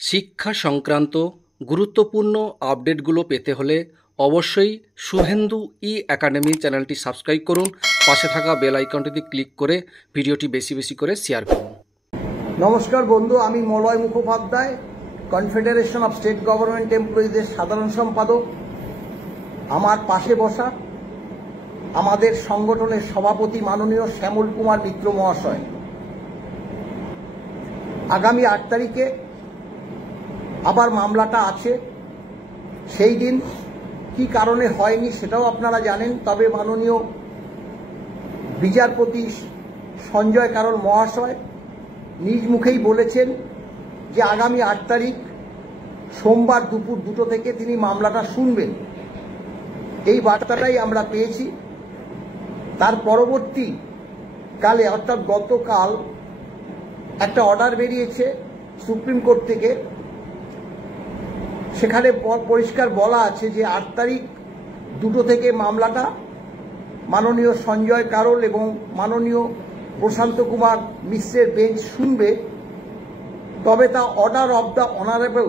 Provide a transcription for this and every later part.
শিক্ষা সংক্রান্ত গুরুত্বপূর্ণ আপডেটগুলো পেতে হলে অবশ্যই শুভেন্দু একাডেমি চ্যানেলটি সাবস্ক্রাইব করুন। পাশে থাকা বেল আইকনটিতে ক্লিক করে ভিডিওটি বেশি বেশি করে শেয়ার করুন। নমস্কার বন্ধু, আমি Malay Mukhopadhyay, confederation of state government এমপ্লয়িজের সাধারণ সম্পাদক। আমার পাশে বসা আমাদের সংগঠনের সভাপতি মাননীয় শ্যামল কুমার মিত্র মহাশয়। আগামী 8 তারিখে আবার মামলাটা আছে। সেই দিন কি কারণে হয়নি সেটাও আপনারা জানেন, তবে মাননীয় বিচারপতি সঞ্জয় কারোল মহাশয় নিজ মুখেই বলেছেন যে আগামী 8 তারিখ সোমবার দুপুর 2টো থেকে তিনি মামলাটা শুনবেন। এই বার্তাটাই আমরা পেয়েছি। তার পরবর্তী কালে অর্থাৎ গতকাল একটা অর্ডার বেরিয়েছে সুপ্রিম কোর্ট থেকে। সেখানে পরিষ্কার বলা আছে যে 8 তারিখ 2টো থেকে মামলাটা মাননীয় সঞ্জয় কারোল এবং মাননীয় প্রশান্ত কুমার মিশ্রের বেঞ্চ শুনবে। তবে তা order of the honourable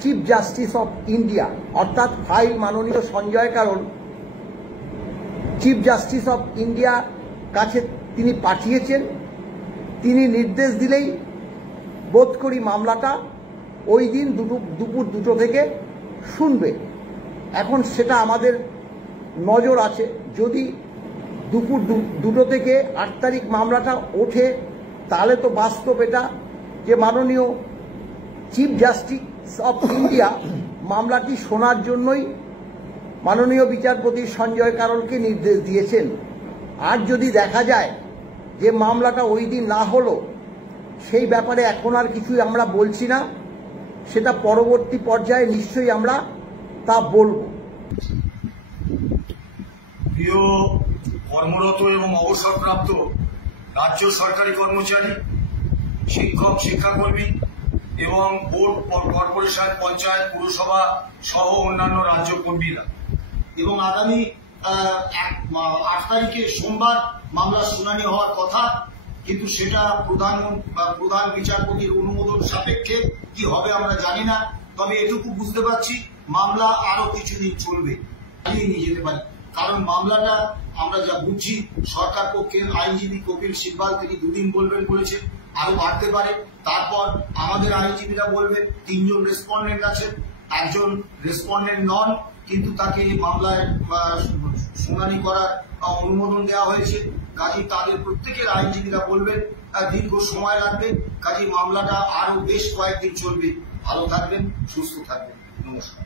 chief justice of India, অর্থাৎ ফাইল মাননীয় Sanjay Karol chief justice of India কাছে তিনি পাঠিয়েছেন। তিনি নির্দেশ দিলেই বোধ করি মামলাটা ওই দিন দুপুর 2টো থেকে শুনবে। এখন সেটা আমাদের নজর আছে, যদি দুপুর 2টো থেকে 8 তারিখ মামলাটা ওঠে তাহলে তো বাস্তব এটা যে মাননীয় চিফ জাস্টিস অফ ইন্ডিয়া মামলাটি শোনার জন্যই মাননীয় বিচারপতি সঞ্জয় কারোলকে নির্দেশ দিয়েছেন। আর যদি দেখা যায় যে মামলাটা ওই দিন না হলো, সেই ব্যাপারে এখন আর কিছুই আমরা বলছি না, সেটা পরবর্তী পর্যায়ে নিশ্চয়ই আমরা তা বলবো। প্রিয় কর্মরত এবং অবসরপ্রাপ্ত রাজ্য সরকারি কর্মচারী, শিক্ষক, শিক্ষাকর্মী এবং বোর্ড, কর্পোরেশন, পঞ্চায়েত, পুরসভা সহ অন্যান্য রাজ্য কর্মীরা, এবং আগামী 8 তারিখে সোমবার মামলার শুনানি হওয়ার কথা, কিন্তু সেটা প্রধান বিচারপতির অনুমোদন সাপেক্ষে কি হবে আমরা জানি না। তবে এটুকু বুঝতে পারছি মামলা আরো কিছুদিন চলবে, নিয়ে যেতে পারি। কারণ মামলাটা আমরা যা বুঝছি, সরকার পক্ষের আইনজীবী কপিল সিব্বাল তিনি 2 দিন বলবেন বলেছে, আরো বাড়তে পারে। তারপর আমাদের আইনজীবীরা বলবেন 3 জন রেসপন্ডেন্ট আছে, একজন রেসপন্ডেন্ট নন, কিন্তু তাকে মামলায় শুনানি করার অনুমোদন দেওয়া হয়েছে। কাজী তাদের প্রত্যেকের আইনজীবীরা বলবেন দীর্ঘ সময় লাগবে, কাজী মামলাটা আরো বেশ কয়েকদিন চলবে। ভালো থাকবেন, সুস্থ থাকবেন, নমস্কার।